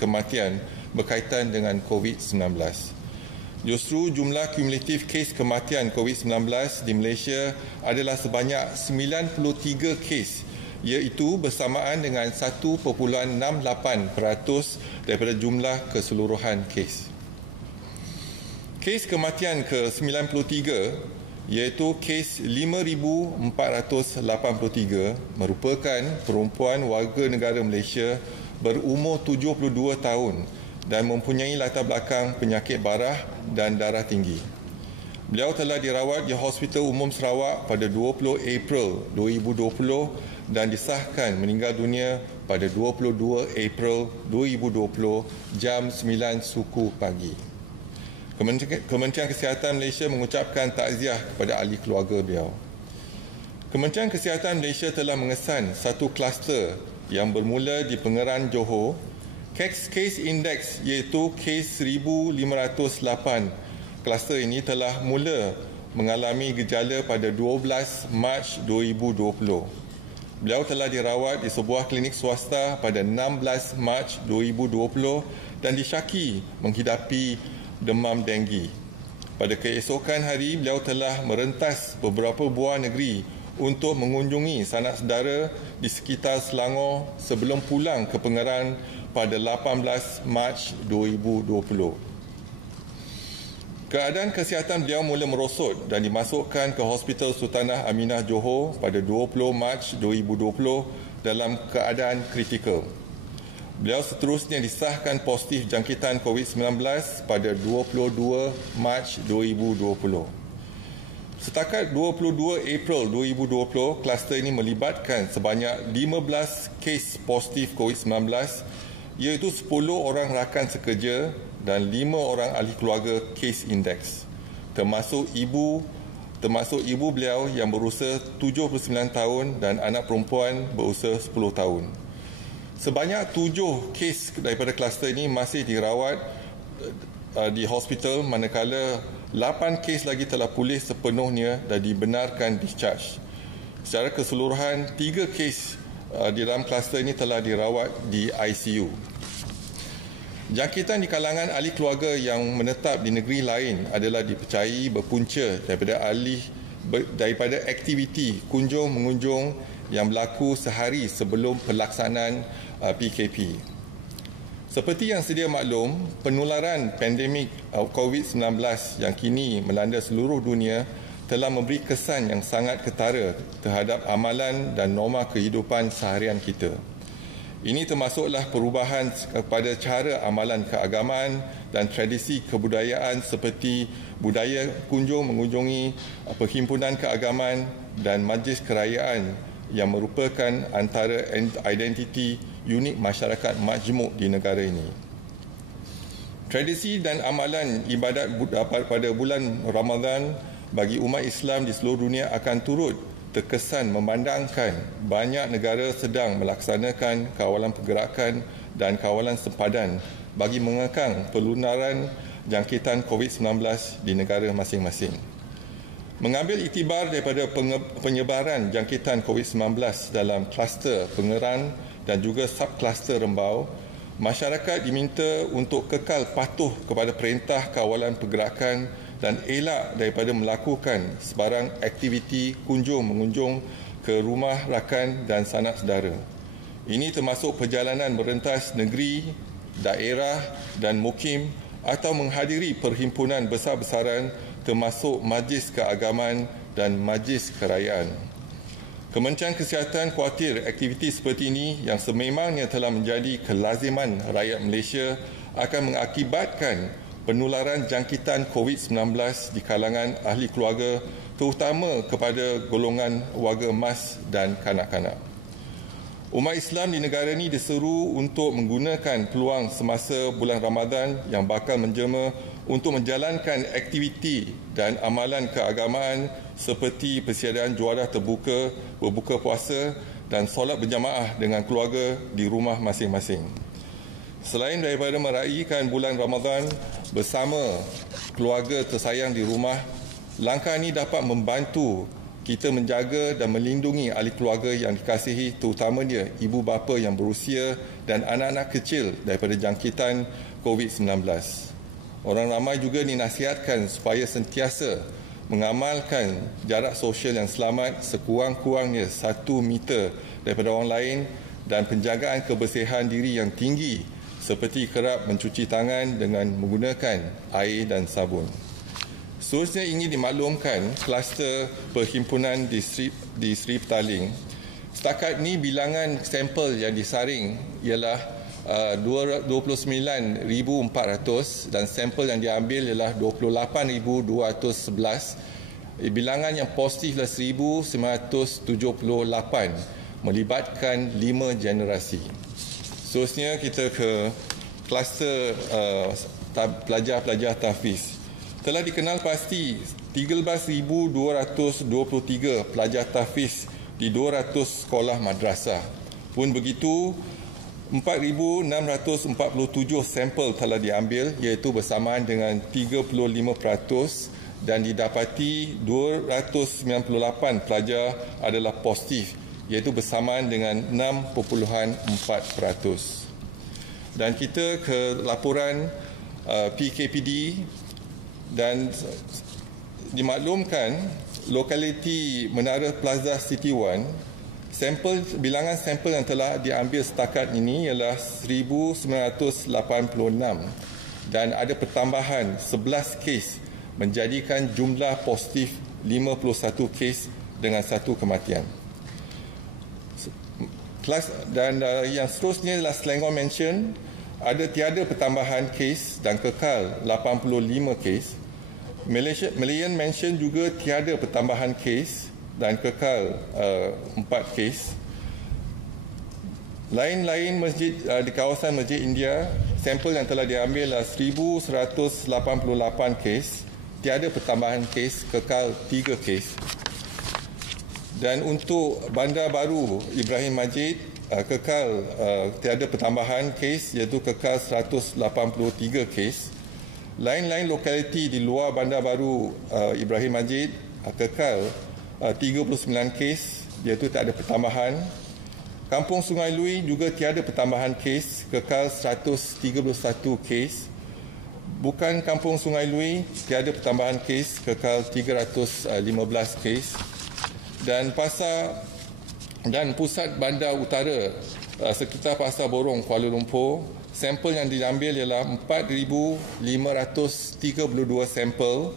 kematian berkaitan dengan COVID-19. Justru jumlah kumulatif kes kematian COVID-19 di Malaysia adalah sebanyak 93 kes, iaitu bersamaan dengan 1.68% daripada jumlah keseluruhan kes. Kes kematian ke-93 iaitu kes 5,483 merupakan perempuan warga negara Malaysia berumur 72 tahun dan mempunyai latar belakang penyakit barah dan darah tinggi. Beliau telah dirawat di Hospital Umum Sarawak pada 20 April 2020 dan disahkan meninggal dunia pada 22 April 2020 jam 9 suku pagi. Kementerian Kesihatan Malaysia mengucapkan takziah kepada ahli keluarga beliau. Kementerian Kesihatan Malaysia telah mengesan satu kluster yang bermula di Pengeran, Johor. Case index iaitu kes 1,508. Kluster ini telah mula mengalami gejala pada 12 Mac 2020. Beliau telah dirawat di sebuah klinik swasta pada 16 Mac 2020 dan disyaki menghidapi demam denggi. Pada keesokan hari, beliau telah merentas beberapa buah negeri untuk mengunjungi sanak saudara di sekitar Selangor sebelum pulang ke Pengeran pada 18 Mac 2020. Keadaan kesihatan beliau mula merosot dan dimasukkan ke Hospital Sultanah Aminah Johor pada 20 Mac 2020 dalam keadaan kritikal. Beliau seterusnya disahkan positif jangkitan COVID-19 pada 22 Mac 2020. Setakat 22 April 2020, kluster ini melibatkan sebanyak 15 kes positif COVID-19, iaitu 10 orang rakan sekerja dan 5 orang ahli keluarga kes indeks, termasuk ibu beliau yang berusia 79 tahun dan anak perempuan berusia 10 tahun. Sebanyak 7 kes daripada kluster ini masih dirawat di hospital, manakala 8 kes lagi telah pulih sepenuhnya dan dibenarkan discharge. Secara keseluruhan, 3 kes di dalam kluster ini telah dirawat di ICU. Jangkitan di kalangan ahli keluarga yang menetap di negeri lain adalah dipercayai berpunca daripada aktiviti kunjung-mengunjung yang berlaku sehari sebelum pelaksanaan PKP. Seperti yang sedia maklum, penularan pandemik COVID-19 yang kini melanda seluruh dunia telah memberi kesan yang sangat ketara terhadap amalan dan norma kehidupan seharian kita. Ini termasuklah perubahan kepada cara amalan keagamaan dan tradisi kebudayaan seperti budaya kunjung mengunjungi perhimpunan keagamaan dan majlis kerajaan yang merupakan antara identiti unik masyarakat majmuk di negara ini. Tradisi dan amalan ibadat pada bulan Ramadan bagi umat Islam di seluruh dunia akan turut terkesan memandangkan banyak negara sedang melaksanakan kawalan pergerakan dan kawalan sempadan bagi mengekang penularan jangkitan COVID-19 di negara masing-masing. Mengambil iktibar daripada penyebaran jangkitan COVID-19 dalam kluster Pengeran dan juga subkluster Rembau, masyarakat diminta untuk kekal patuh kepada Perintah Kawalan Pergerakan dan elak daripada melakukan sebarang aktiviti kunjung-mengunjung ke rumah rakan dan sanak saudara. Ini termasuk perjalanan merentas negeri, daerah dan mukim atau menghadiri perhimpunan besar-besaran termasuk majlis keagamaan dan majlis kerajaan. Kementerian Kesihatan khawatir aktiviti seperti ini yang sememangnya telah menjadi kelaziman rakyat Malaysia akan mengakibatkan penularan jangkitan COVID-19 di kalangan ahli keluarga, terutama kepada golongan warga emas dan kanak-kanak. Umat Islam di negara ini diseru untuk menggunakan peluang semasa bulan Ramadan yang bakal menjema untuk menjalankan aktiviti dan amalan keagamaan seperti persediaan juadah terbuka, berbuka puasa dan solat berjamaah dengan keluarga di rumah masing-masing. Selain daripada meraihkan bulan Ramadan bersama keluarga tersayang di rumah, langkah ini dapat membantu kita menjaga dan melindungi ahli keluarga yang dikasihi, terutamanya ibu bapa yang berusia dan anak-anak kecil daripada jangkitan COVID-19. Orang ramai juga dinasihatkan supaya sentiasa mengamalkan jarak sosial yang selamat sekurang-kurangnya 1 meter daripada orang lain dan penjagaan kebersihan diri yang tinggi seperti kerap mencuci tangan dengan menggunakan air dan sabun. Seterusnya ingin dimaklumkan kluster perhimpunan di Sri Petaling. Setakat ini bilangan sampel yang disaring ialah 29,400 dan sampel yang diambil ialah 28,211. Bilangan yang positif adalah 1,978 melibatkan 5 generasi. Seterusnya kita ke kluster pelajar-pelajar tahfiz. Telah dikenal pasti 13,223 pelajar tahfiz di 200 sekolah madrasah. Pun begitu, 4,647 sampel telah diambil iaitu bersamaan dengan 35% dan didapati 298 pelajar adalah positif iaitu bersamaan dengan 6.4%. Dan kita ke laporan PKPD dan dimaklumkan lokaliti Menara Plaza City One, bilangan sampel yang telah diambil setakat ini ialah 1,986 dan ada pertambahan 11 kes menjadikan jumlah positif 51 kes dengan 1 kematian. Dan yang seterusnya adalah Selangor Mention, tiada pertambahan kes dan kekal 85 kes. Malayan Mention juga tiada pertambahan kes dan kekal 4 kes. Lain-lain masjid di kawasan Masjid India, sampel yang telah diambil adalah 1,188 kes, tiada pertambahan kes, kekal 3 kes. Dan untuk Bandar Baru Ibrahim Majid, kekal tiada pertambahan kes iaitu kekal 183 kes. Lain-lain lokaliti di luar Bandar Baru Ibrahim Majid kekal 39 kes iaitu tak ada pertambahan. Kampung Sungai Lui juga tiada pertambahan kes, kekal 131 kes. Bukan Kampung Sungai Lui tiada pertambahan kes, kekal 315 kes. Dan pusat bandar utara sekitar Pasar Borong Kuala Lumpur, sampel yang diambil ialah 4,532 sampel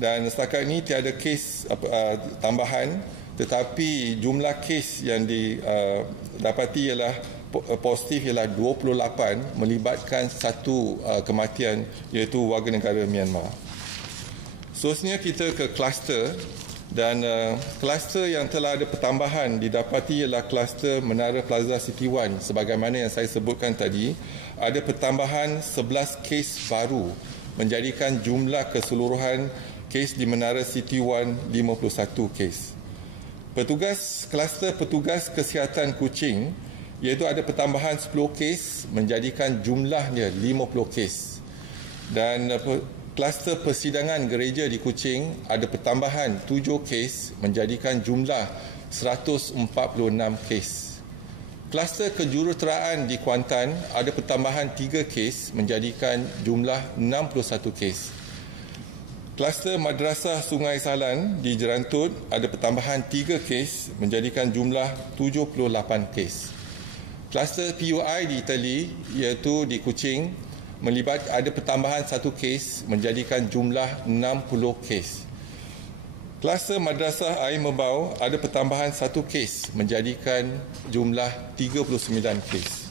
dan setakat ini tiada kes tambahan, tetapi jumlah kes yang didapati ialah positif ialah 28 melibatkan 1 kematian iaitu warga negara Myanmar. Seterusnya kita ke kluster. Dan kluster yang telah ada pertambahan didapati ialah kluster Menara Plaza City One. Sebagaimana yang saya sebutkan tadi, ada pertambahan 11 kes baru menjadikan jumlah keseluruhan kes di Menara City One 51 kes. Kluster petugas kesihatan Kuching iaitu ada pertambahan 10 kes menjadikan jumlahnya 50 kes. Dan kluster persidangan gereja di Kuching ada pertambahan 7 kes menjadikan jumlah 146 kes. Kluster kejuruteraan di Kuantan ada pertambahan 3 kes menjadikan jumlah 61 kes. Kluster Madrasah Sungai Salan di Jerantut ada pertambahan 3 kes menjadikan jumlah 78 kes. Kluster PUI di Itali iaitu di Kuching ada pertambahan 1 kes menjadikan jumlah 60 kes. Kluster Madrasah Air Membau ada pertambahan 1 kes menjadikan jumlah 39 kes.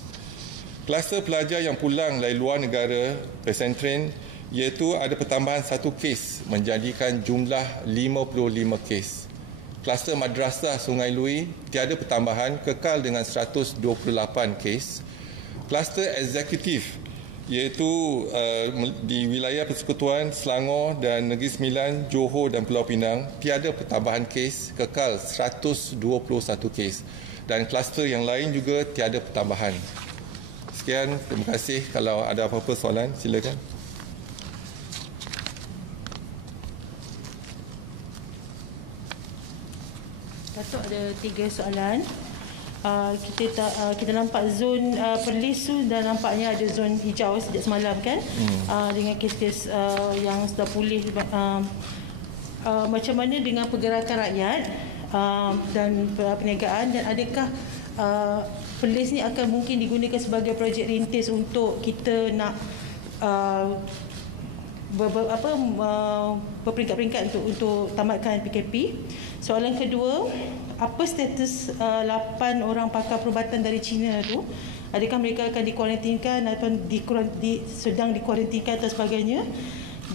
Kluster pelajar yang pulang dari luar negara pesantren iaitu ada pertambahan 1 kes menjadikan jumlah 55 kes. Kluster Madrasah Sungai Lui tiada pertambahan, kekal dengan 128 kes. Kluster eksekutif iaitu di wilayah Persekutuan Selangor dan Negeri Sembilan, Johor dan Pulau Pinang tiada pertambahan kes, kekal 121 kes. Dan kluster yang lain juga tiada pertambahan. Sekian, terima kasih. Kalau ada apa-apa soalan, silakan. Datuk, ada 3 soalan. Kita nampak zon Perlis tu dan nampaknya ada zon hijau sejak semalam kan, dengan kes-kes yang sudah pulih. Macam mana dengan pergerakan rakyat dan perniagaan, dan adakah Perlis ni akan mungkin digunakan sebagai projek rintis untuk kita nak berperingkat-peringkat untuk tamatkan PKP. Soalan kedua, apa status 8 orang pakar perubatan dari China tu? Adakah mereka akan dikuarantinkan atau sedang dikuarantinkan atau sebagainya?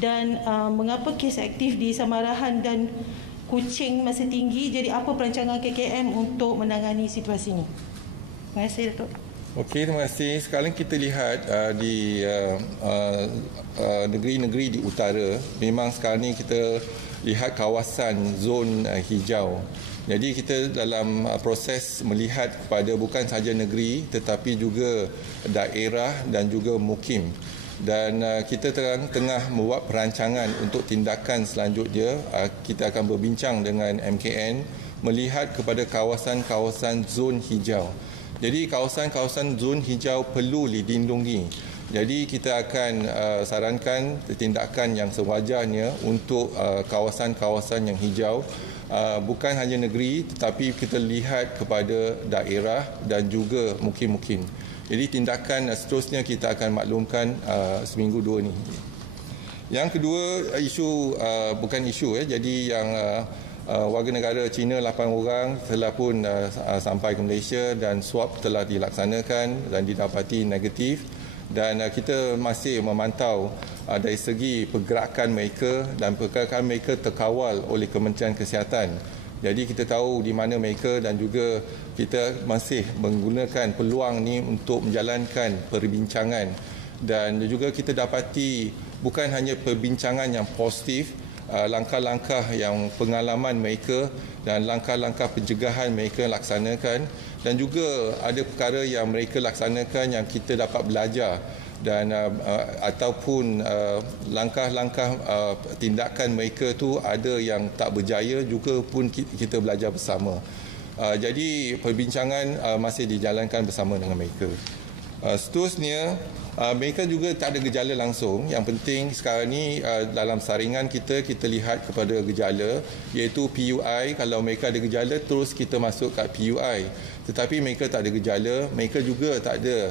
Dan mengapa kes aktif di Samarahan dan Kuching masih tinggi? Jadi apa perancangan KKM untuk menangani situasi ini? Terima kasih, Datuk. Okey, terima kasih. Sekarang kita lihat di negeri-negeri di utara, memang sekarang ni kita lihat kawasan zon hijau. Jadi kita dalam proses melihat kepada bukan sahaja negeri tetapi juga daerah dan juga mukim. Dan kita tengah membuat perancangan untuk tindakan selanjutnya. Kita akan berbincang dengan MKN melihat kepada kawasan-kawasan zon hijau. Jadi kawasan-kawasan zon hijau perlu dilindungi. Jadi kita akan sarankan tindakan yang sewajarnya untuk kawasan-kawasan yang hijau. Bukan hanya negeri tetapi kita lihat kepada daerah dan juga mukim-mukim. Jadi tindakan seterusnya kita akan maklumkan seminggu 2 ni. Yang kedua, bukan isu jadi yang warga negara Cina 8 orang telah pun sampai ke Malaysia dan swab telah dilaksanakan dan didapati negatif, dan kita masih memantau dari segi pergerakan mereka, dan pergerakan mereka terkawal oleh Kementerian Kesihatan. Jadi kita tahu di mana mereka, dan juga kita masih menggunakan peluang ni untuk menjalankan perbincangan, dan juga kita dapati bukan hanya perbincangan yang positif, langkah-langkah yang pengalaman mereka dan langkah-langkah pencegahan mereka laksanakan, dan juga ada perkara yang mereka laksanakan yang kita dapat belajar, dan ataupun langkah-langkah tindakan mereka tu ada yang tak berjaya juga pun kita belajar bersama. Jadi perbincangan masih dijalankan bersama dengan mereka. Seterusnya, mereka juga tak ada gejala langsung. Yang penting sekarang ni dalam saringan kita lihat kepada gejala, iaitu PUI. Kalau mereka ada gejala, terus kita masuk kat PUI. Tetapi mereka tak ada gejala, mereka juga tak ada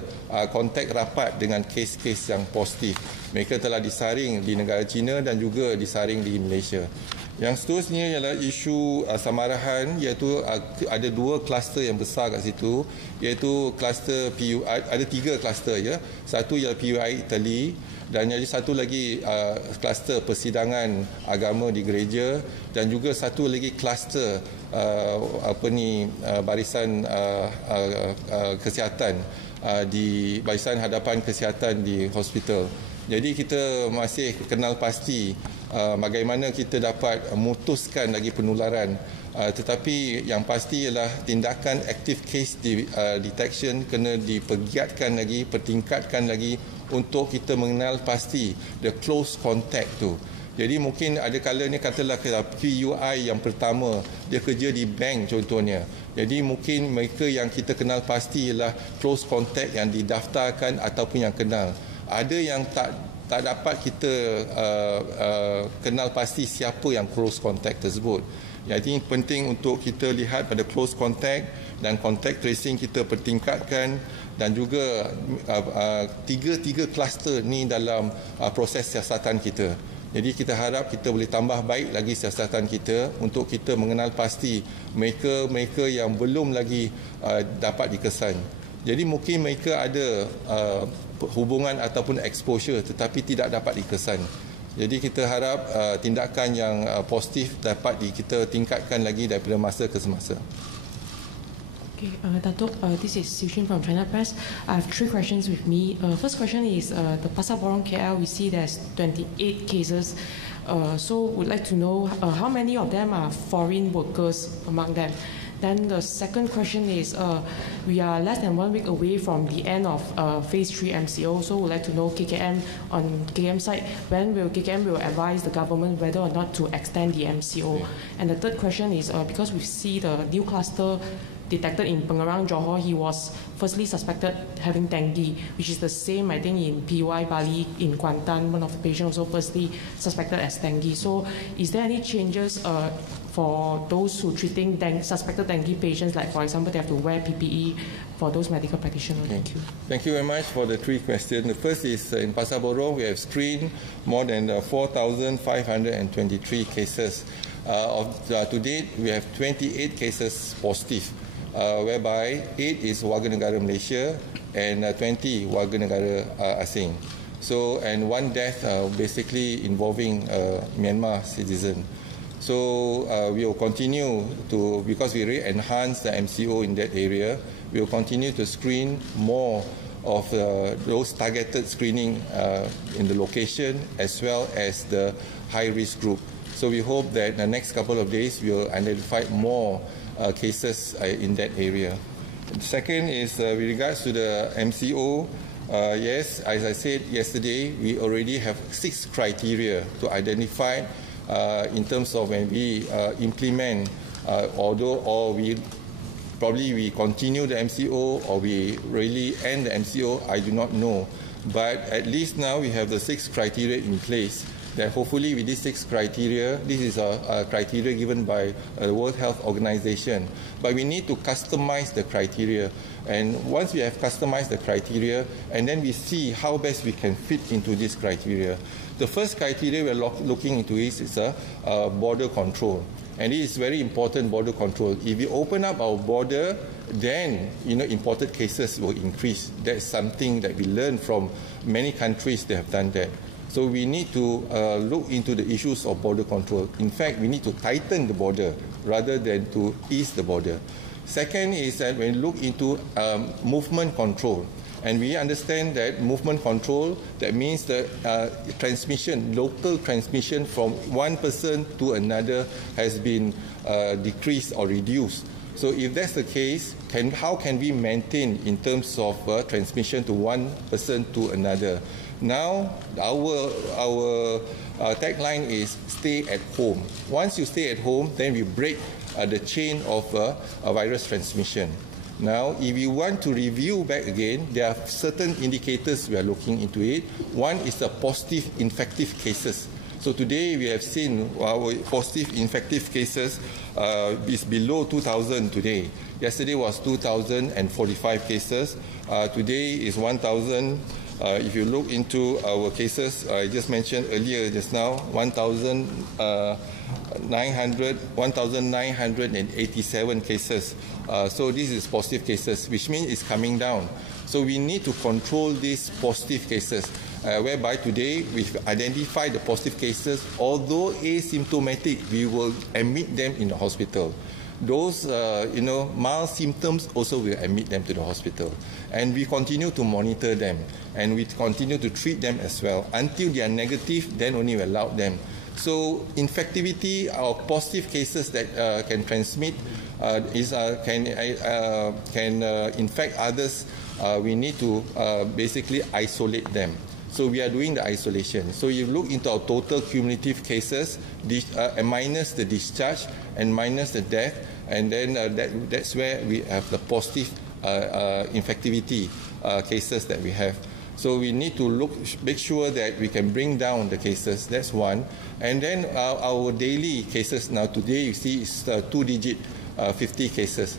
kontak rapat dengan kes-kes yang positif. Mereka telah disaring di negara China dan juga disaring di Malaysia. Yang seterusnya ialah isu Samarahan, iaitu ada 2 kluster yang besar kat situ, iaitu kluster PUI. Ada 3 kluster ya. Satu ialah PUI Teli, dan jadi satu lagi kluster persidangan agama di gereja, dan juga satu lagi kluster barisan kesihatan di barisan hadapan kesihatan di hospital. Jadi kita masih kenal pasti bagaimana kita dapat memutuskan lagi penularan, tetapi yang pasti ialah tindakan active case detection kena dipergiatkan lagi, pertingkatkan lagi untuk kita mengenal pasti the close contact tu. Jadi mungkin ada kalanya katalah PUI yang pertama dia kerja di bank contohnya. Jadi mungkin mereka yang kita kenal pasti ialah close contact yang didaftarkan ataupun yang kenal. Ada yang tak dapat kita kenal pasti siapa yang close contact tersebut. Jadi penting untuk kita lihat pada close contact, dan contact tracing kita pertingkatkan, dan juga tiga kluster ni dalam proses siasatan kita. Jadi kita harap kita boleh tambah baik lagi siasatan kita untuk kita mengenal pasti mereka yang belum lagi dapat dikesan. Jadi mungkin mereka ada hubungan ataupun exposure tetapi tidak dapat dikesan. Jadi kita harap tindakan yang positif dapat kita tingkatkan lagi daripada masa ke semasa. Okay, Datuk, this is Sushin from China Press. I have 3 questions with me. First question is the Pasar Borong KL. We see there's 28 cases. So we'd like to know how many of them are foreign workers among them. Then the second question is, we are less than 1 week away from the end of Phase 3 MCO, so we'd like to know KKM, on KKM side, when will KKM advise the government whether or not to extend the MCO? And the third question is, because we see the new cluster detected in Pengarah, Johor, he was firstly suspected having dengue, which is the same, I think, in PY Bali, in Kuantan, one of the patients also firstly suspected as dengue. So is there any changes for those who treating suspected dengue patients, like for example, they have to wear PPE for those medical practitioners? Thank you. Thank you very much for the three questions. The first is in Pasar Borong, we have screened more than 4,523 cases. To date, we have 28 cases positive, whereby 8 is warga negara Malaysia and 20 warga negara asing. So, and 1 death basically involving Myanmar citizen. So we will continue to, because we re-enhance the MCO in that area, we will continue to screen more of those targeted screening in the location as well as the high-risk group. So we hope that in the next couple of days we will identify more cases in that area. The second is with regards to the MCO. Yes, as I said yesterday, we already have 6 criteria to identify in terms of when we implement, or we continue the MCO or we really end the MCO, I do not know. But at least now we have the 6 criteria in place. That hopefully with these 6 criteria, this is a criteria given by the World Health Organization, but we need to customize the criteria. And once we have customized the criteria, and then we see how best we can fit into this criteria. The first criteria we're looking into is a border control. And it is very important, border control. If we open up our border, then imported cases will increase. That's something that we learned from many countries that have done that. So we need to look into the issues of border control. In fact, we need to tighten the border rather than to ease the border. Second is that when we look into movement control, and we understand that movement control, that means the transmission, local transmission from one person to another has been decreased or reduced. So if that's the case, how can we maintain in terms of transmission to one person to another? Now, our tagline is stay at home. Once you stay at home, then we break the chain of virus transmission. Now, if you want to review back again, there are certain indicators we are looking into it. One is the positive infective cases. So today we have seen our positive infective cases is below 2,000 today. Yesterday was 2,045 cases. Today is 1,000. If you look into our cases, I just mentioned earlier just now, 1,987 cases. So this is positive cases, which means it's coming down. So we need to control these positive cases, whereby today we've identified the positive cases. Although asymptomatic, we will admit them in the hospital. Those, mild symptoms also will admit them to the hospital. And we continue to monitor them. And we continue to treat them as well. Until they are negative, then only we allow them. So infectivity or positive cases that can transmit, can infect others, we need to basically isolate them. So we are doing the isolation. So you look into our total cumulative cases, minus the discharge and minus the death, and then that's where we have the positive infectivity cases that we have. So we need to make sure that we can bring down the cases. That's one. And then our daily cases now today, you see, is 2-digit 50 cases.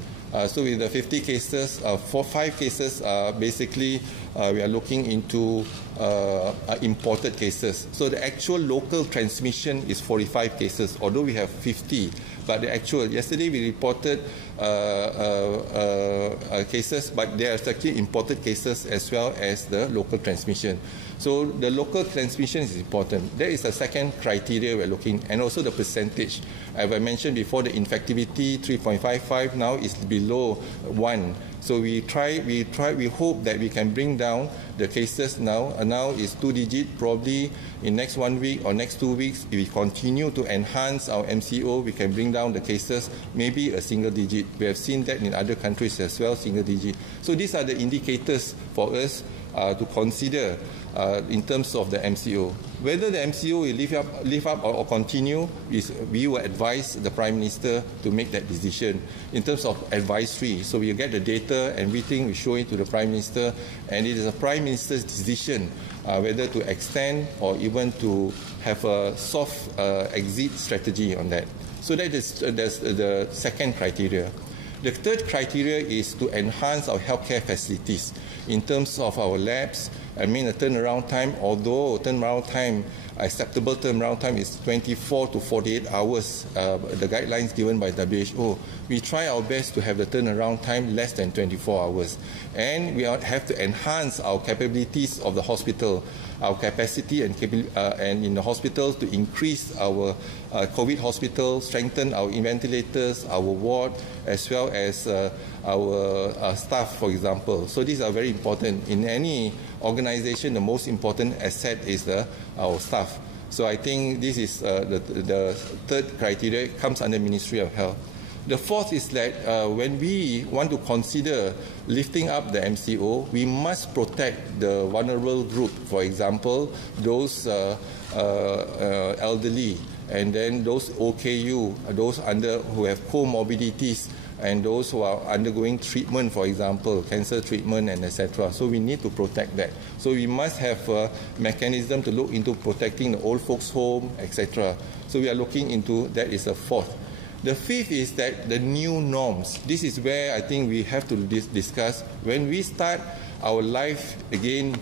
So with the 50 cases, 5 cases, basically we are looking into imported cases. So the actual local transmission is 45 cases, although we have 50. But the actual, yesterday we reported cases, but there are actually imported cases as well as the local transmission. So the local transmission is important. That is the second criteria we're looking, and also the percentage. As I mentioned before, the infectivity 3.55 now is below 1. So we hope that we can bring down the cases now. Now is 2-digit, probably in next 1 week or next 2 weeks, if we continue to enhance our MCO, we can bring down the cases, maybe a single digit. We have seen that in other countries as well, single digit. So these are the indicators for us to consider in terms of the MCO. Whether the MCO will live up or continue, we will advise the Prime Minister to make that decision in terms of advisory. So we get the data, everything, we show it to the Prime Minister, and it is the Prime Minister's decision whether to extend or even to have a soft exit strategy on that. So that's the second criteria. The third criteria is to enhance our healthcare facilities in terms of our labs. I mean, the turnaround time, although turnaround time, acceptable turnaround time is 24 to 48 hours, the guidelines given by WHO, we try our best to have the turnaround time less than 24 hours. And we have to enhance our capabilities of the hospital, our capacity and in the hospitals to increase our COVID hospital, strengthen our ventilators, our ward, as well as our staff, for example. So these are very important. In any organization, the most important asset is our staff. So I think this is the third criteria. It comes under Ministry of Health. The fourth is that when we want to consider lifting up the MCO, we must protect the vulnerable group. For example, those elderly, and then those OKU, those who have comorbidities, and those who are undergoing treatment, for example, cancer treatment and etc. So we need to protect that. So we must have a mechanism to look into protecting the old folks' home, etc. So we are looking into that. Is a fourth. The fifth is that the new norms. This is where I think we have to discuss. When we start our life again,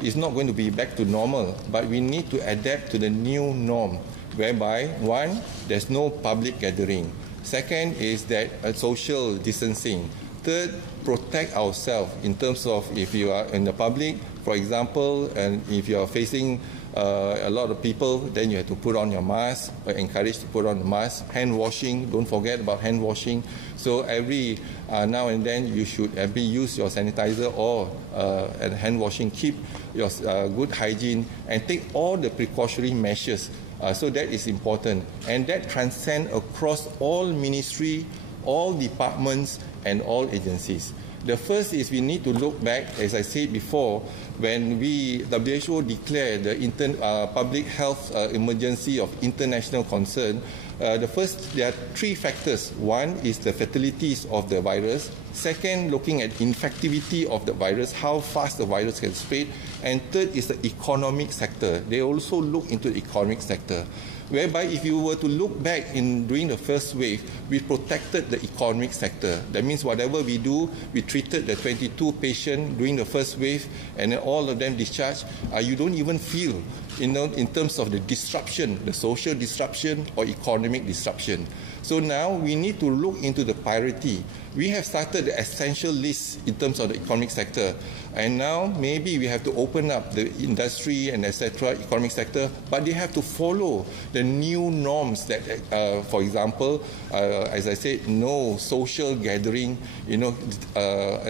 it's not going to be back to normal, but we need to adapt to the new norm, whereby, one, there's no public gathering. Second is that social distancing. Third, protect ourselves in terms of if you are in the public, for example, and if you are facing a lot of people, then you have to put on your mask, encouraged to put on the mask. Hand washing, don't forget about hand washing. So every now and then you should use your sanitizer or hand washing. Keep your good hygiene and take all the precautionary measures. So that is important, and that transcends across all ministry, all departments and all agencies. The first is we need to look back, as I said before, when WHO declared the public health emergency of international concern. There are three factors. One is the fatalities of the virus. Second, looking at infectivity of the virus, how fast the virus can spread. And third is the economic sector. They also look into the economic sector, whereby if you were to look back during the first wave, we protected the economic sector. That means whatever we do, we treated the 22 patients during the first wave, and then all of them discharged. You don't even feel, in terms of the disruption, the social disruption or economic disruption. So now we need to look into the priority. We have started the essential list in terms of the economic sector, and now maybe we have to open up the industry and etc. economic sector, but they have to follow the new norms that, for example, as I said, no social gathering,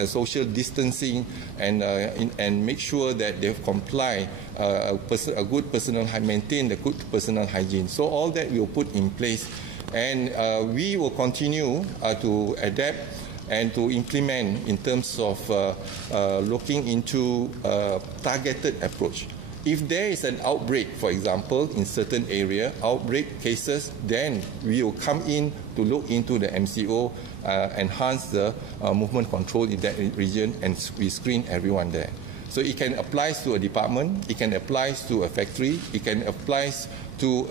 social distancing, and make sure that they comply, maintain the good personal hygiene. So all that we will put in place. And we will continue to adapt and to implement in terms of looking into targeted approach. If there is an outbreak, for example, in certain area, outbreak cases, then we will come in to look into the MCO, enhance the movement control in that region, and we screen everyone there. So it can apply to a department, it can apply to a factory, it can apply to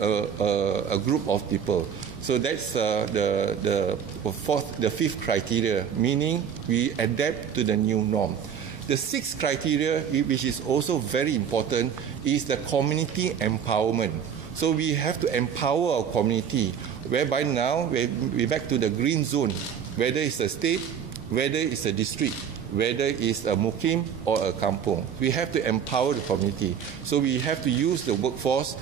a group of people. So that's the fifth criteria, meaning we adapt to the new norm. The sixth criteria, which is also very important, is the community empowerment. So we have to empower our community, whereby now we're back to the green zone, whether it's a state, whether it's a district, whether it's a mukim or a kampung. We have to empower the community. So we have to use the workforce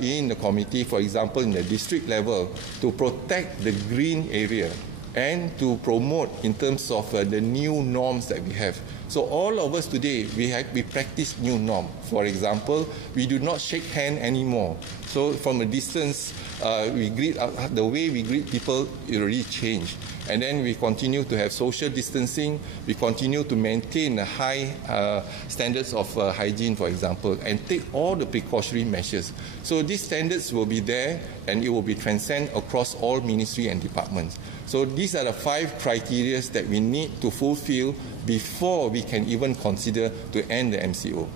in the community, for example, in the district level, to protect the green area. and to promote in terms of the new norms that we have. So all of us today, we practice new norm. For example, we do not shake hand anymore. So from a distance, we greet, the way we greet people, it already changed. And then we continue to have social distancing. We continue to maintain a high standards of hygiene, for example, and take all the precautionary measures. So these standards will be there, and it will be transcend across all ministry and departments. So these are the 5 criteria that we need to fulfill before we can even consider to end the MCO.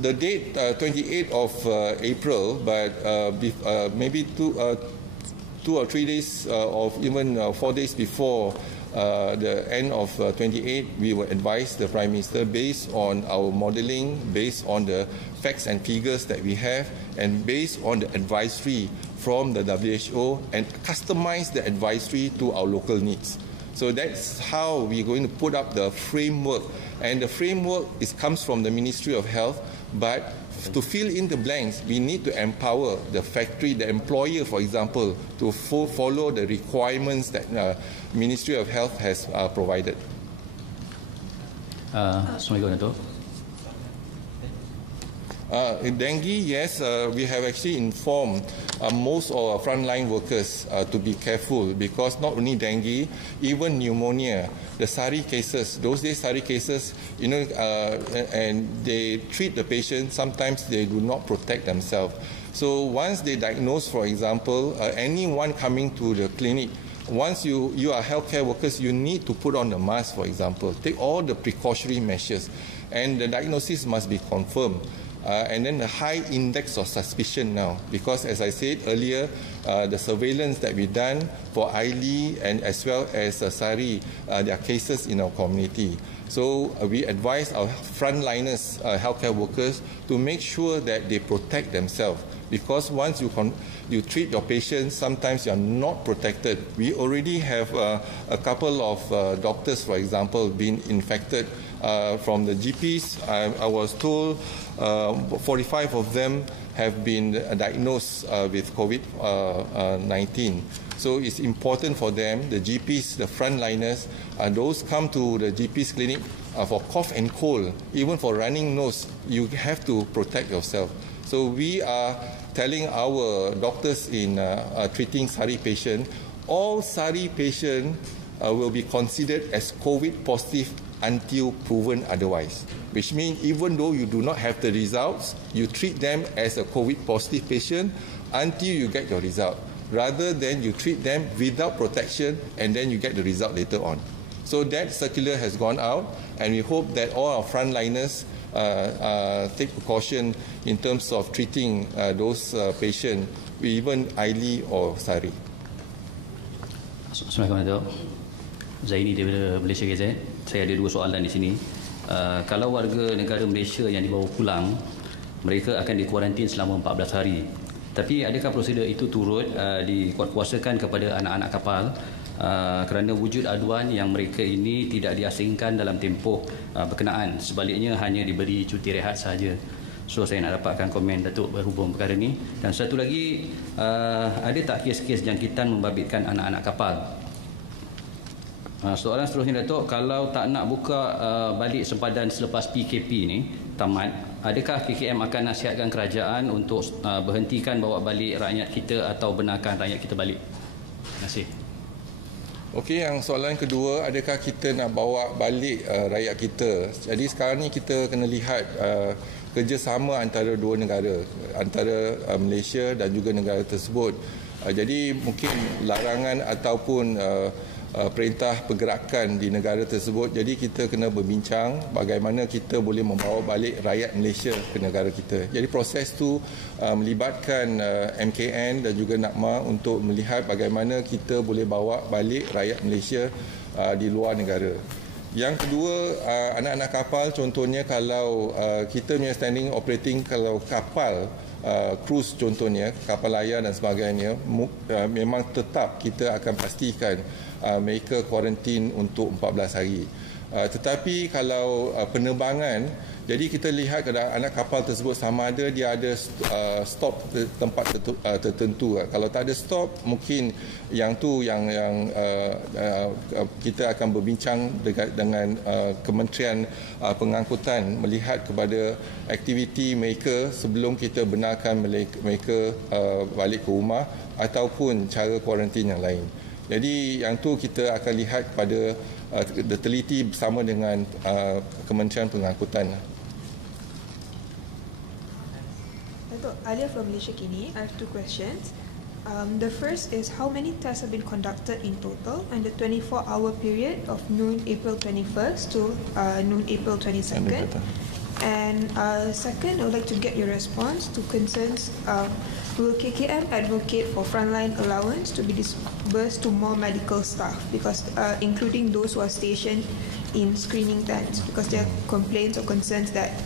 The date 28th of April, but maybe 2 or 3 days or even 4 days before the end of 28, we will advise the Prime Minister based on our modelling, based on the facts and figures that we have, and based on the advisory from the WHO, and customize the advisory to our local needs. So that's how we're going to put up the framework. And the framework comes from the Ministry of Health, but to fill in the blanks, we need to empower the factory, the employer, for example, to follow the requirements that Ministry of Health has provided. Assalamualaikum, Dato'. Dengue, yes, we have actually informed most of our frontline workers to be careful, because not only dengue, even pneumonia, the SARI cases, those days SARI cases, and they treat the patient, sometimes they do not protect themselves. So once they diagnose, for example, anyone coming to the clinic, once you are healthcare workers, you need to put on the mask, for example, take all the precautionary measures, and the diagnosis must be confirmed. And then the high index of suspicion now, because as I said earlier, the surveillance that we've done for ILI and as well as SARI, there are cases in our community. So we advise our frontliners, healthcare workers, to make sure that they protect themselves, because once you treat your patients, sometimes you are not protected. We already have a couple of doctors, for example, being infected from the GPs. I was told 45 of them have been diagnosed with COVID-19. So it's important for them, the GPs, the frontliners, those come to the GP's clinic for cough and cold, even for running nose, you have to protect yourself. So we are telling our doctors in treating SARI patients, all SARI patients will be considered as COVID positive until proven otherwise, which means even though you do not have the results, you treat them as a COVID positive patient until you get your result, rather than you treat them without protection and then you get the result later on. So that circular has gone out, and we hope that all our frontliners take precaution in terms of treating those patients, even ILI or SARI. Assalamualaikum, Dato'. Zaini daripada Malaysia KZ. Saya ada 2 soalan di sini. Kalau warga negara Malaysia yang dibawa pulang, mereka akan dikuarantin selama 14 hari. Tapi adakah prosedur itu turut dikuatkuasakan kepada anak-anak kapal kerana wujud aduan yang mereka ini tidak diasingkan dalam tempoh berkenaan, sebaliknya hanya diberi cuti rehat sahaja? So saya nak dapatkan komen Datuk berhubung perkara ini. Dan satu lagi, ada tak kes-kes jangkitan membabitkan anak-anak kapal? Soalan seterusnya, Datuk, kalau tak nak buka balik sempadan selepas PKP ni tamat, adakah KKM akan nasihatkan kerajaan untuk berhentikan bawa balik rakyat kita atau benarkan rakyat kita balik? Terima kasih. Okey, yang soalan kedua, adakah kita nak bawa balik rakyat kita? Jadi sekarang ni kita kena lihat kerjasama antara 2 negara, antara Malaysia dan juga negara tersebut. Jadi mungkin larangan ataupun perintah pergerakan di negara tersebut. Jadi kita kena berbincang bagaimana kita boleh membawa balik rakyat Malaysia ke negara kita. Jadi proses tu melibatkan MKN dan juga NAKMA untuk melihat bagaimana kita boleh bawa balik rakyat Malaysia di luar negara. Yang kedua, anak-anak kapal, contohnya kalau kita punya standing operating, kalau kapal cruise contohnya, kapal layar dan sebagainya, memang tetap kita akan pastikan mereka kuarantin untuk 14 hari. Tetapi kalau penerbangan, jadi kita lihat anak kapal tersebut sama ada dia ada stop tempat tertentu. Kalau tak ada stop, mungkin yang kita akan berbincang dengan Kementerian Pengangkutan melihat kepada aktiviti mereka sebelum kita benarkan mereka balik ke rumah ataupun cara kuarantin yang lain. Jadi yang tu kita akan lihat pada teliti bersama dengan Kementerian Pengangkutan. Datuk Alia from Malaysia Kini, I have two questions. The first is, how many tests have been conducted in total in the 24-hour period of noon April 21st to noon April 22nd? And second, I would like to get your response to concerns. Will KKM advocate for frontline allowance to be disbursed to more medical staff, because including those who are stationed in screening tents, because there are complaints or concerns that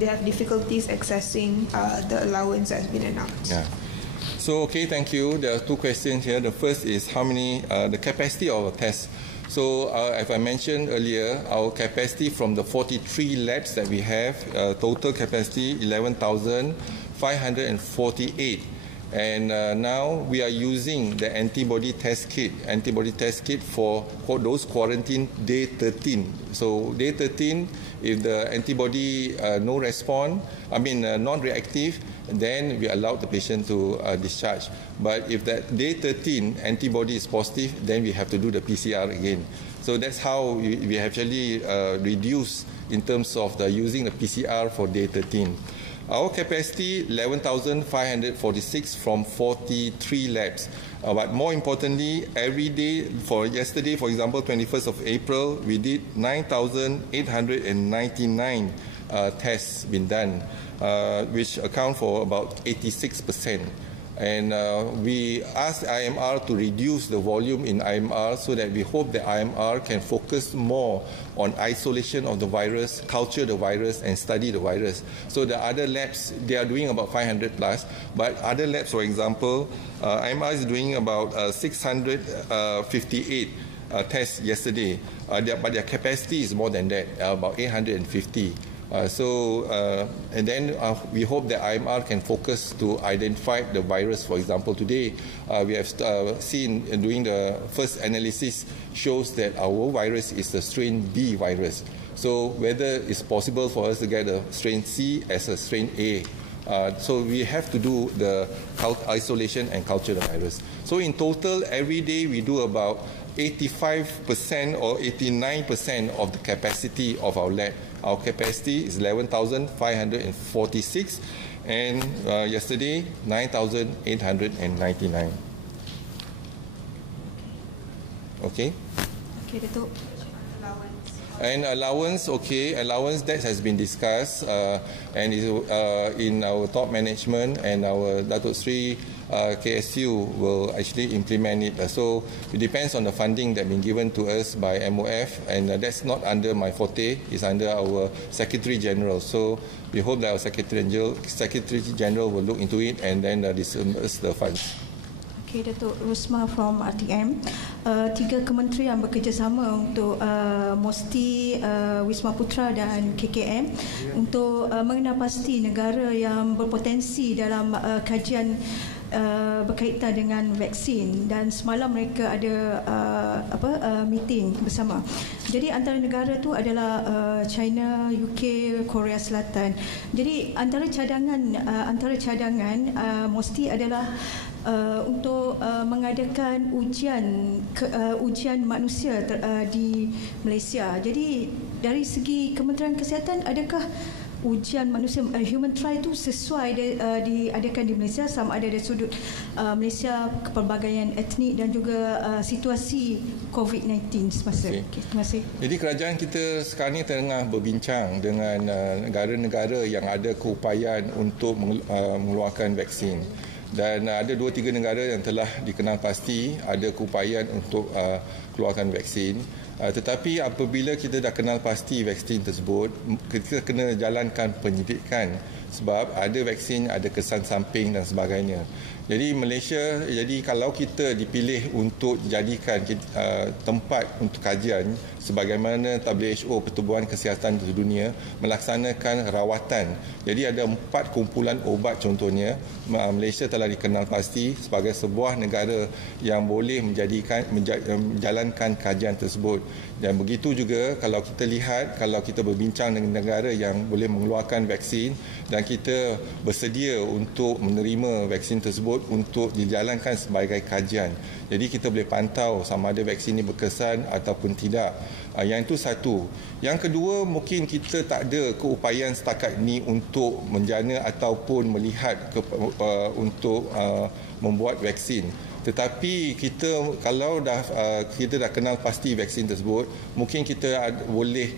they have difficulties accessing the allowance that has been announced. Yeah. So, okay, thank you. There are two questions here. The first is how many, the capacity of a test. So, as I mentioned earlier, our capacity from the 43 labs that we have, total capacity 11,548. And now we are using the antibody test kit for those quarantine day 13. So day 13, if the antibody non-reactive, then we allow the patient to discharge. But if that day 13 antibody is positive, then we have to do the PCR again. So that's how we actually reduce in terms of the using the PCR for day 13. Our capacity 11,546 from 43 labs. But more importantly, every day, for yesterday, for example, 21st of April, we did 9,899 tests been done, which account for about 86%. And we asked IMR to reduce the volume in IMR so that we hope that IMR can focus more on isolation of the virus, culture the virus, and study the virus. So the other labs, they are doing about 500 plus, but other labs, for example, IMR is doing about 658 tests yesterday, but their capacity is more than that, about 850. And then we hope that IMR can focus to identify the virus. For example, today we have seen doing the first analysis shows that our virus is the strain B virus. So whether it's possible for us to get a strain C as a strain A. So we have to do the isolation and culture the virus. So in total, every day we do about 85% or 89% of the capacity of our lab. Our capacity is 11,546 and yesterday 9,899. Okay? Okay, Datuk. And allowance, okay, allowance that has been discussed and is in our top management, and our Datuk Sri KSU will actually implement it. So it depends on the funding that been given to us by MOF, and that's not under my forte, it's under our Secretary General. So we hope that our Secretary General will look into it and then disburse the funds. Okay, Datuk Rosma from RTM. Tiga kementerian bekerjasama untuk MOSTI, Wisma Putra dan KKM untuk mengenal pasti negara yang berpotensi dalam kajian berkaitan dengan vaksin, dan semalam mereka ada meeting bersama. Jadi antara negara tu adalah China, UK, Korea Selatan. Jadi antara cadangan MOSTI adalah untuk mengadakan ujian manusia di Malaysia. Jadi dari segi Kementerian Kesihatan, adakah ujian manusia human trial itu sesuai diadakan di Malaysia, sama ada dari sudut Malaysia, kepelbagaian etnik dan juga situasi COVID-19 semasa. Okay, terima kasih. Jadi kerajaan kita sekarang ini tengah berbincang dengan negara-negara yang ada keupayaan untuk mengeluarkan vaksin. Dan ada 2-3 negara yang telah dikenal pasti ada keupayaan untuk keluarkan vaksin. Tetapi apabila kita dah kenal pasti vaksin tersebut, kita kena jalankan penyidikan sebab ada vaksin ada kesan samping dan sebagainya. Jadi Malaysia, kalau kita dipilih untuk jadikan tempat untuk kajian sebagaimana WHO Pertubuhan Kesihatan Dunia melaksanakan rawatan. Jadi ada 4 kumpulan ubat contohnya. Malaysia telah dikenal pasti sebagai sebuah negara yang boleh menjalankan kajian tersebut. Dan begitu juga kalau kita lihat, kalau kita berbincang dengan negara yang boleh mengeluarkan vaksin dan kita bersedia untuk menerima vaksin tersebut untuk dijalankan sebagai kajian. Jadi kita boleh pantau sama ada vaksin ini berkesan ataupun tidak. Yang itu satu. Yang kedua, mungkin kita tak ada keupayaan setakat ini untuk menjana ataupun melihat untuk membuat vaksin. Tetapi kita kalau kita dah kenal pasti vaksin tersebut, mungkin kita boleh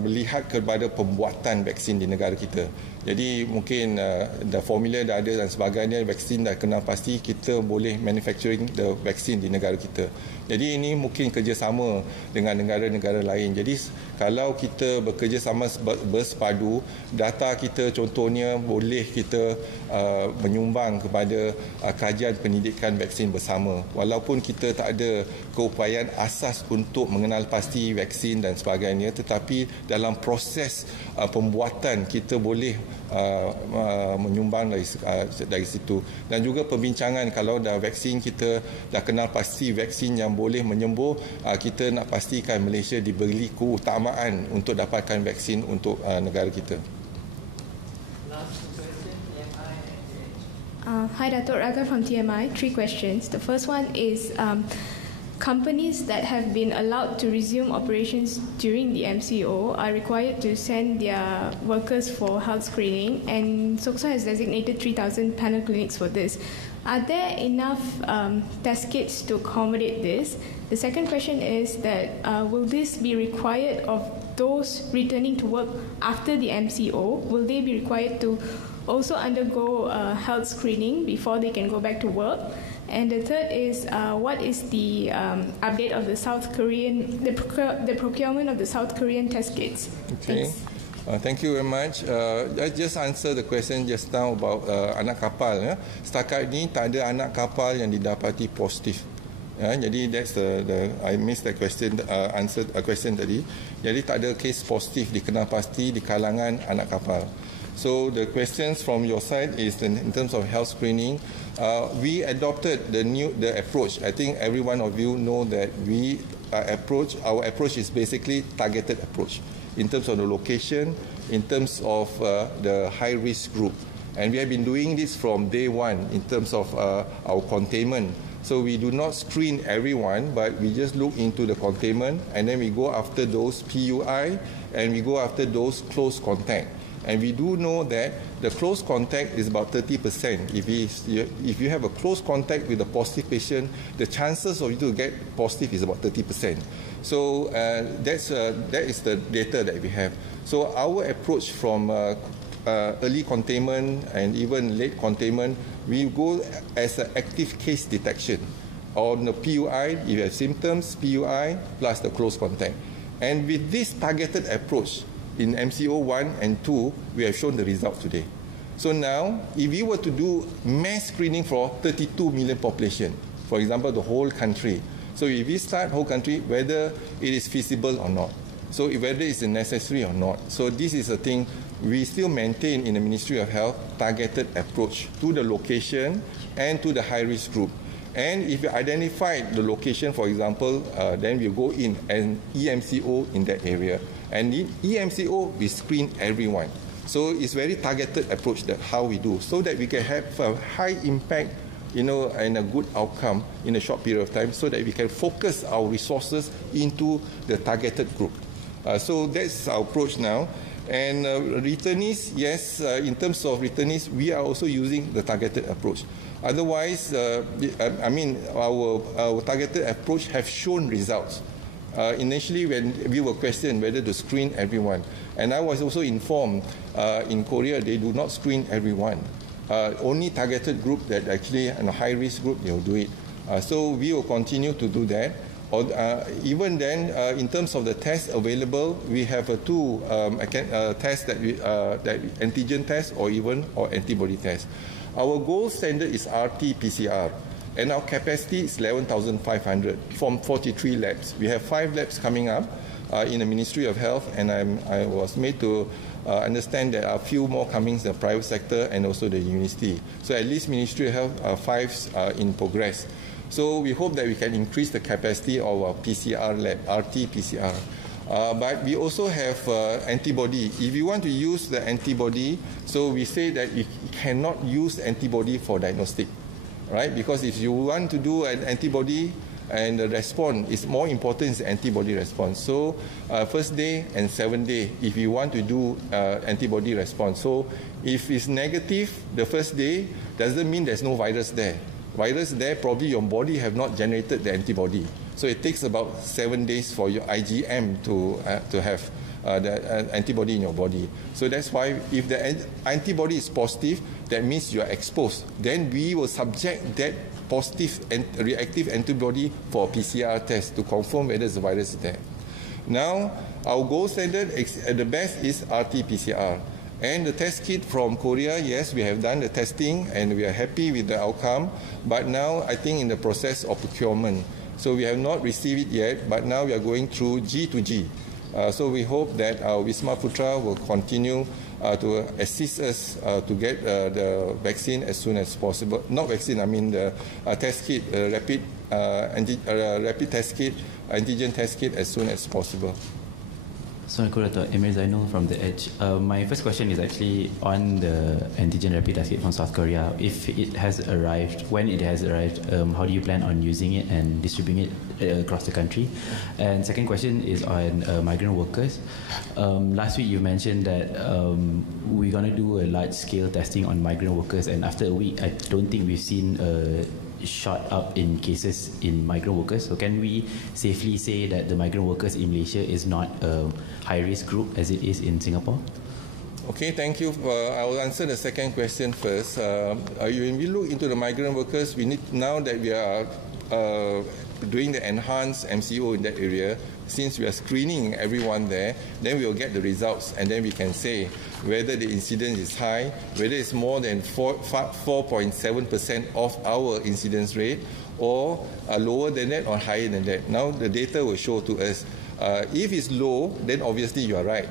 melihat kepada pembuatan vaksin di negara kita. Jadi mungkin dah formula dah ada dan sebagainya, vaksin dah kenal pasti, kita boleh manufacturing the vaksin di negara kita. Jadi ini mungkin kerjasama dengan negara-negara lain. Jadi kalau kita bekerjasama bersepadu, data kita contohnya boleh kita menyumbang kepada kajian pendidikan vaksin bersama. Walaupun kita tak ada keupayaan asas untuk mengenal pasti vaksin dan sebagainya, tetapi dalam proses pembuatan kita boleh menyumbang dari situ. Dan juga perbincangan, kalau dah vaksin kita dah kenal pasti vaksin yang boleh menyembuh, kita nak pastikan Malaysia diberi keutamaan untuk dapatkan vaksin untuk negara kita. Hi, Datuk Raga from TMI. 3 questions. The first one is companies that have been allowed to resume operations during the MCO are required to send their workers for health screening, and SOCSA has designated 3,000 panel clinics for this. Are there enough test kits to accommodate this? The second question is that will this be required of those returning to work after the MCO? Will they be required to also undergo health screening before they can go back to work? And the third is, what is the update of the South Korean, the procurement of the South Korean test kits? Okay. Thank you very much. I just answer the question just now about anak kapal. Ya. Setakat ini tak ada anak kapal yang didapati positif. Ya, jadi that's the I missed that question, answer a question tadi. Jadi tak ada case positif dikenal pasti di kalangan anak kapal. So the questions from your side is in terms of health screening. We adopted the approach. I think every one of you know that our approach is basically targeted approach in terms of the location, in terms of the high risk group, and we have been doing this from day one in terms of our containment. So we do not screen everyone, but we just look into the containment, and then we go after those PUI, and we go after those close contact. And we do know that the close contact is about 30%. If you have a close contact with a positive patient, the chances of you to get positive is about 30%. So that is the data that we have. So our approach from early containment and even late containment, we go as an active case detection. On the PUI, if you have symptoms, PUI plus the close contact. And with this targeted approach, in MCO 1 and 2, we have shown the result today. So now, if we were to do mass screening for 32 million population, for example, the whole country, so if we start whole country, whether it is feasible or not, so whether it's necessary or not. So this is a thing we still maintain in the Ministry of Health, targeted approach to the location and to the high-risk group. And if you identify the location, for example, then we go in and EMCO in that area. And in EMCO, we screen everyone. So it's very targeted approach that how we do, so that we can have a high impact, and a good outcome in a short period of time, so that we can focus our resources into the targeted group. So that's our approach now. And returnees, yes, in terms of returnees, we are also using the targeted approach. Otherwise, our targeted approach have shown results. Initially, when we were questioned whether to screen everyone, and I was also informed in Korea they do not screen everyone. Only targeted group that actually in a high risk group they will do it. So we will continue to do that. Or even then, in terms of the tests available, we have two tests that antigen test or antibody test. Our gold standard is RT-PCR, and our capacity is 11,500 from 43 labs. We have 5 labs coming up in the Ministry of Health, and I was made to understand that there are a few more coming in the private sector and also the university. So at least Ministry of Health 5 in progress. So we hope that we can increase the capacity of our PCR lab, RT-PCR. But we also have antibody. If you want to use the antibody, so we say that you cannot use antibody for diagnostic, right? Because if you want to do an antibody and the response is more important is the antibody response. So first day and 7th day, if you want to do antibody response. So if it's negative the first day, doesn't mean there's no virus there. Virus there, probably your body have not generated the antibody. So it takes about 7 days for your IgM to have the antibody in your body. So that's why if the antibody is positive, that means you are exposed. Then we will subject that positive and reactive antibody for a PCR test to confirm whether the virus is there. Now, our gold standard at the best is RT-PCR. And the test kit from Korea, yes, we have done the testing and we are happy with the outcome. But now, I think in the process of procurement. So we have not received it yet, but now we are going through G2G. So we hope that our Wisma Putra will continue to assist us to get the vaccine as soon as possible. Not vaccine, I mean the test kit, rapid test kit, antigen test kit as soon as possible. Assalamualaikum, Dr. Emir Zainul from The Edge. My first question is actually on the antigen rapid test kit from South Korea. If it has arrived, when it has arrived, how do you plan on using it and distributing it across the country? And second question is on migrant workers. Last week you mentioned that we're going to do a large-scale testing on migrant workers, and after a week, I don't think we've seen shot up in cases in migrant workers. So can we safely say that the migrant workers in Malaysia is not a high-risk group as it is in Singapore? Okay, thank you. I will answer the second question first. When we look into the migrant workers, we need, now that we are doing the enhanced MCO in that area, since we are screening everyone there, then we will get the results and then we can say whether the incidence is high, whether it's more than 4.7% of our incidence rate, or lower than that or higher than that. Now the data will show to us. If it's low, then obviously you are right.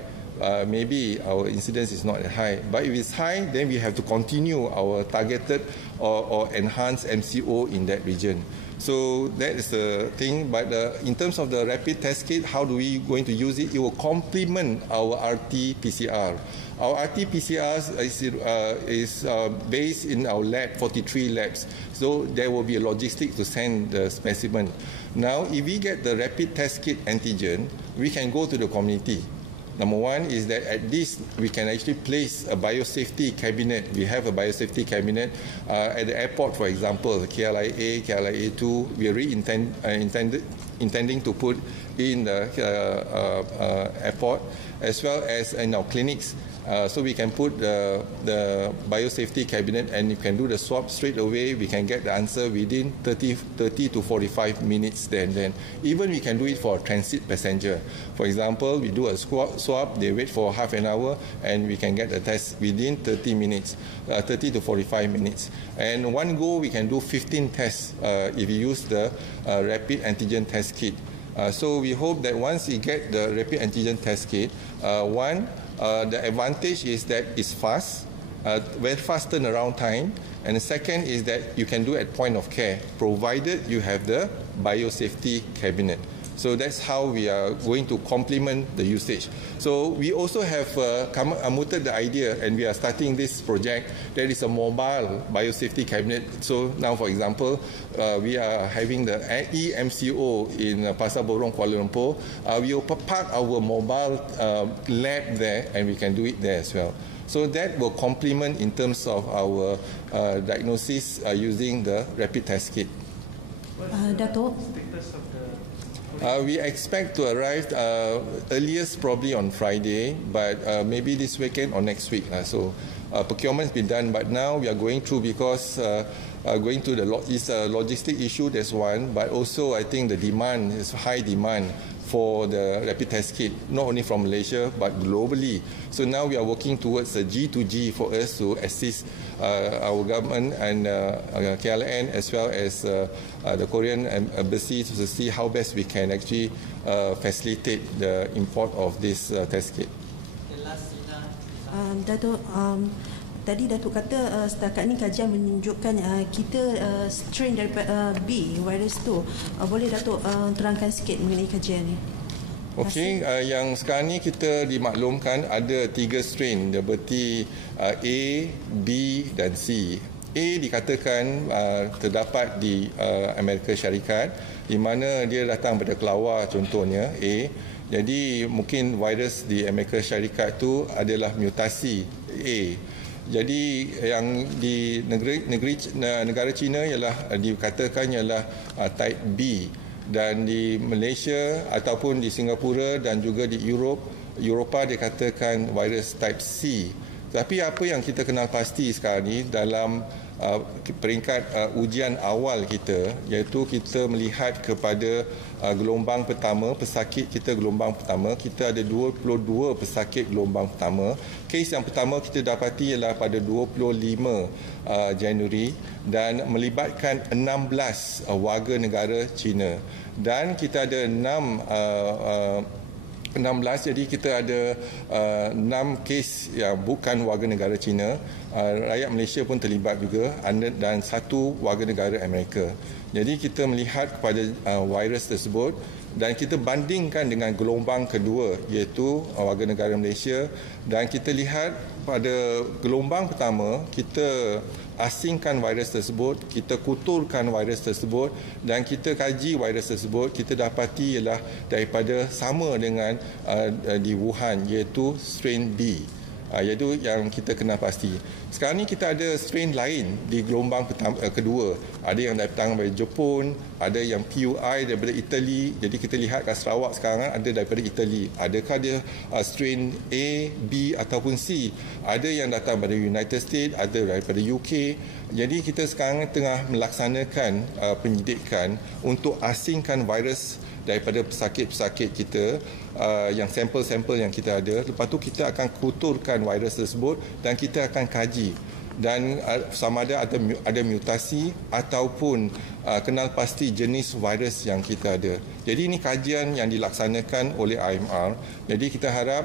Maybe our incidence is not high. But if it's high, then we have to continue our targeted or enhanced MCO in that region. So that is the thing. But in terms of the rapid test kit, how do we going to use it? It will complement our RT-PCR. Our RT-PCR is based in our lab, 43 labs. So there will be a logistic to send the specimen. Now, if we get the rapid test kit antigen, we can go to the community. Number one is that at least we can actually place a biosafety cabinet. We have a biosafety cabinet at the airport, for example, KLIA, KLIA2. We are intending to put in the airport as well as in our clinics. So we can put the biosafety cabinet and you can do the swab straight away. We can get the answer within 30 to 45 minutes then. Even we can do it for a transit passenger. For example, we do a swab, they wait for half an hour and we can get the test within 30 minutes, 30 to 45 minutes. And one go, we can do 15 tests if you use the rapid antigen test kit. So we hope that once you get the rapid antigen test kit, the advantage is that it's fast, very fast turnaround time, and the second is that you can do at point of care, provided you have the biosafety cabinet. So that's how we are going to complement the usage. So we also have mooted the idea, and we are starting this project. There is a mobile biosafety cabinet. So now, for example, we are having the EMCO in Pasar Borong, Kuala Lumpur. We will park our mobile lab there, and we can do it there as well. So that will complement in terms of our diagnosis using the rapid test kit. Dato'? We expect to arrive earliest probably on Friday, but maybe this weekend or next week. So procurement's been done, but now we are going through because going to it's a logistic issue, that's one, but also I think the demand is high demand for the rapid test kit, not only from Malaysia but globally. So now we are working towards a G2G for us to assist our government and KLN as well as the Korean embassy to see how best we can actually facilitate the import of this test kit. Datuk, tadi Datuk kata setakat ni kajian menunjukkan kita strain daripada B virus tu. Boleh Datuk terangkan sikit mengenai kajian ni? Okey, yang sekarang ni kita dimaklumkan ada 3 strain, berarti A, B dan C. A dikatakan terdapat di Amerika Syarikat, di mana dia datang pada kelawar contohnya A. Jadi mungkin virus di Amerika Syarikat tu adalah mutasi A. Jadi yang di negara China ialah dikatakan ialah type B, dan di Malaysia ataupun di Singapura dan juga di Eropah dikatakan virus type C. Tapi apa yang kita kenal pasti sekarang ni dalam peringkat ujian awal kita, iaitu kita melihat kepada gelombang pertama, pesakit kita gelombang pertama, kita ada 22 pesakit gelombang pertama. Kes yang pertama kita dapati ialah pada 25 Januari dan melibatkan 16 warga negara China, dan kita ada 16, jadi kita ada 6 kes yang bukan warga negara China, rakyat Malaysia pun terlibat juga, dan 1 warga negara Amerika. Jadi kita melihat kepada virus tersebut dan kita bandingkan dengan gelombang kedua, iaitu warga negara Malaysia, dan kita lihat pada gelombang pertama kita asingkan virus tersebut, kita kuturkan virus tersebut dan kita kaji virus tersebut, kita dapati ialah daripada sama dengan di Wuhan, iaitu strain B. Iaitu yang kita kenal pasti. Sekarang ni kita ada strain lain di gelombang kedua. Ada yang datang dari Jepun, ada yang PUI daripada Itali. Jadi kita lihat kat Sarawak sekarang ada daripada Itali. Adakah dia strain A, B ataupun C? Ada yang datang dari United States, ada daripada UK. Jadi kita sekarang tengah melaksanakan penyidikan untuk asingkan virus daripada pesakit-pesakit kita, yang sampel-sampel yang kita ada. Lepas tu kita akan kuturkan virus tersebut dan kita akan kaji dan sama ada mutasi ataupun kenal pasti jenis virus yang kita ada. Jadi ini kajian yang dilaksanakan oleh IMR. Jadi kita harap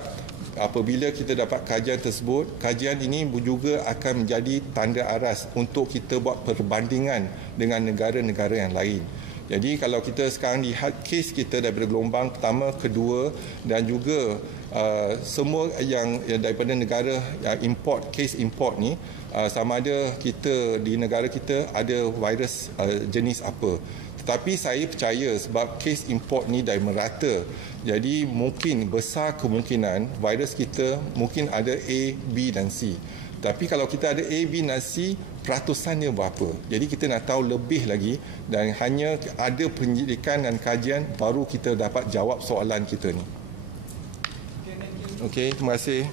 apabila kita dapat kajian tersebut, kajian ini juga akan menjadi tanda aras untuk kita buat perbandingan dengan negara-negara yang lain. Jadi kalau kita sekarang lihat kes kita daripada gelombang pertama, kedua dan juga semua yang daripada negara yang import, kes import ni, sama ada kita di negara kita ada virus jenis apa. Tetapi saya percaya sebab kes import ni dah merata, jadi mungkin besar kemungkinan virus kita mungkin ada A, B dan C. Tapi kalau kita ada A, B dan C, peratusannya berapa? Jadi kita nak tahu lebih lagi dan hanya ada penyidikan dan kajian baru kita dapat jawab soalan kita ni. Okey, terima kasih.